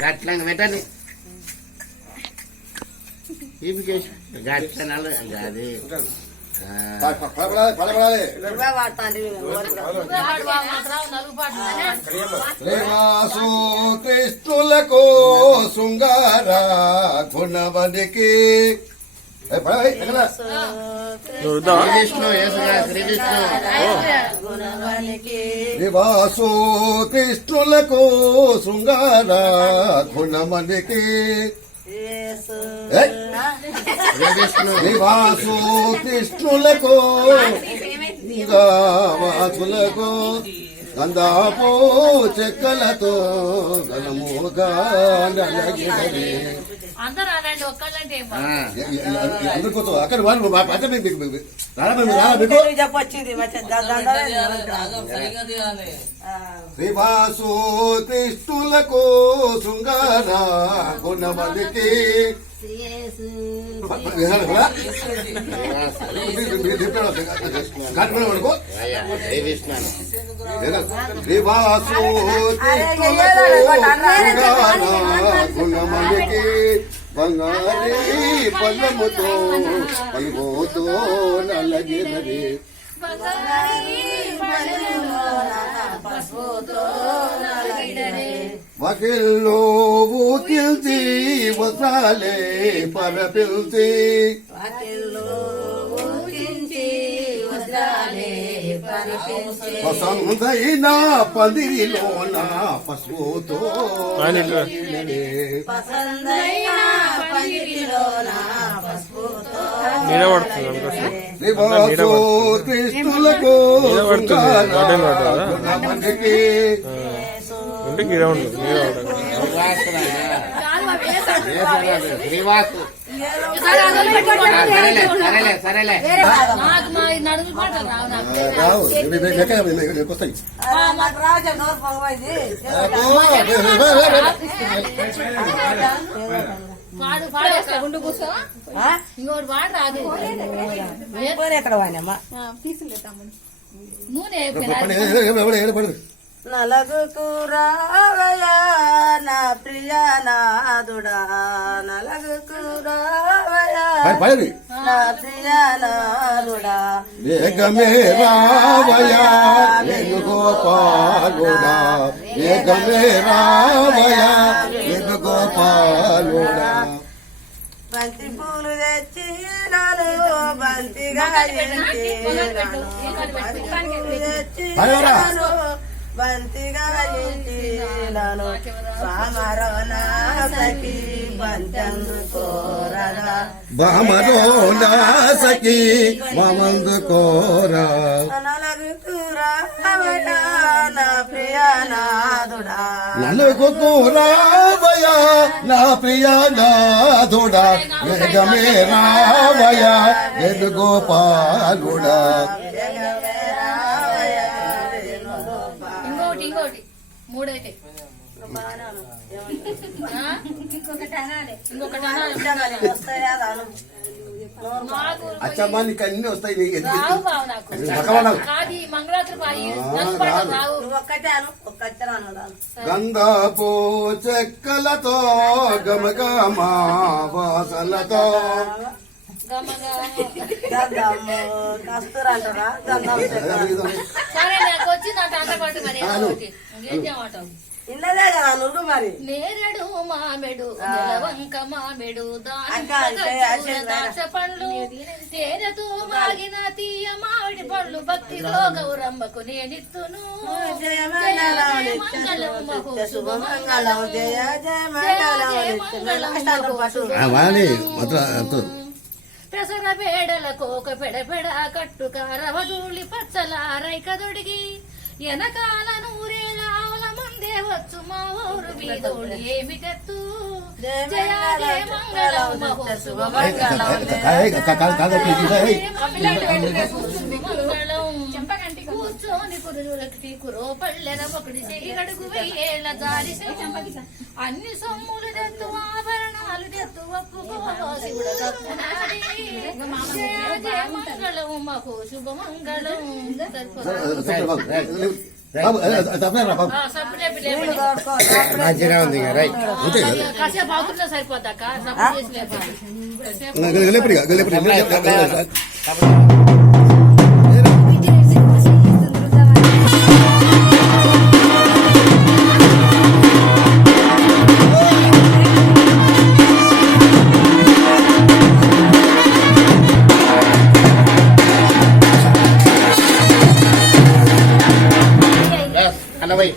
గట్లంగా పెట్టండి గట్ల అది శ్రీవాసు కృష్ణులకు శృంగార గుణవనికి శ్రీవాసు కృష్ణులకు శృంగార గుణవనికి శ్రీవాసు కృష్ణులకు వాసులకు గంధాపు చెక్కలతో గలముగా నలగినది అందుకోసం అక్కడ వాళ్ళు శ్రీవాసు కృష్ణులకు శృంగార గుణవలికి శ్రీవాసు గుణమలికి బంగారీ పల్లముతో పలుగోతో నలగినది వకిల్లో ఊకిల్చి వసాలే పరపిల్చి పసందైన పందిరిలోన పసుపుతో శ్రీవాసు కృష్ణులకు సరేలే ఇంకోటి వాడు రాదు ఎక్కడ వాడినమ్మా నూనె నలగుకు రావయా నా ప్రియనాదుడా నలగుకు రావయా నా ప్రియనాదుడా ఏకమే రావయా గోపాలుడా ఏకమే రావయా గోపాలుడా బంతి పూలు తెచ్చి నాను బంతిగా బంతిగా ఇంటినాను బామరో నా సఖి బంతందు కోరగా బామరో నా సఖి మమందు కోరా నలుగుకు రావయా నా ప్రియనాదుడా నలుగుకు రావయా నా ప్రియనాదుడా వేగమే రావయా గోపాలుడా ఇంకోటి మూడైతే అచ్చమ్మా నీకు అన్ని వస్తాయి గంధపు చెక్కలతో గమగమ వాసనతో సరే నాకు వచ్చి నా తాత పాటు మరి ఇన్నదే కదా నువ్వు మరి నేరేడు మామెడు వంక మామెడు దాచ పండ్లు తేనెతో మాగిన తీయ మామిడి పళ్ళు భక్తితో గౌరమ్మకు నేనిత్తును శుభమంగళం జయ జయ మంగళం పెసర బేడల కోక పెడపెడ కట్టుక రవదూళి పచ్చల రైకదొడిగి ఎనకాల నూరేళ్ళ ఆవుల ముందే వచ్చు మా ఊరు వీధోళ్ళు ఏమి తెత్తు జయ జయ మంగళం శుభమంగళం కూర్చొని కురులకి కురో పళ్ళెన ఒకటి చెయ్యి గడుగు వెయ్యేళ్ళ జారి అన్ని సొమ్ములు తెత్తు ఆభరణాలు తెత్తు ఒప్పుకో శివుడు జయ జయ మంగళం మహో శుభమంగళం బాబు తప్పేరా బాబు ఆ, సబ్బు లేపి లేపండి. నీళ్ళు తోడుకో, మంచిగా ఉంది ఇక, రైట్. అంతే కదా కాసేపు అవుతుంటే సరిపోతాక సబ్బు చేసి లేపాలి. అన్న పోయి